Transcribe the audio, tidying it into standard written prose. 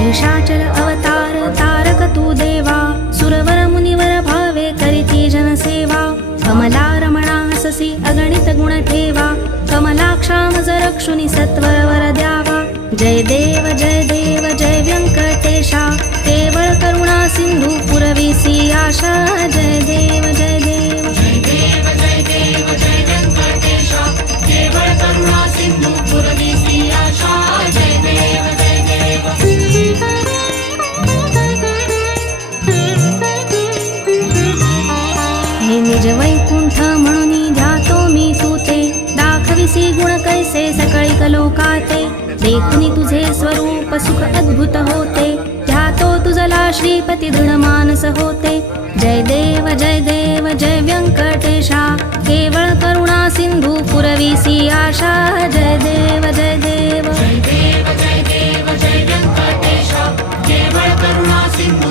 शेषाचल अवतार तारक तू देवा, सुरवर मुनिवर भावे करीती जनसेवा. कमला रमणा ससी अगणित गुण ठेवा, कमलाक्षा मज रक्षुनी सत्वर वर द्यावा. जय देव जय व्यंकटेशा, केवळ करुणा सिंधू पुरविसी आशा. जय देव जय देव जय व्यंकटेशा, केवळ करुणा सिंधू पुरविसी आशा. जय देव हे निज वैकुंठ म्हणून ध्यातो मी तुते, दाखविसी गुण कैसे सकळी कलोकाते. देखुनी तुझे स्वरूप सुख अद्भुत होते, ध्यातो तुझला श्रीपती दृढ मानस होते. जय देव जय व्यंकटेशा, केवळ करुणा सिंधू पुरविसी आशा. जय देव जय व्यंकटेशा, केवळ करुणा सिंधू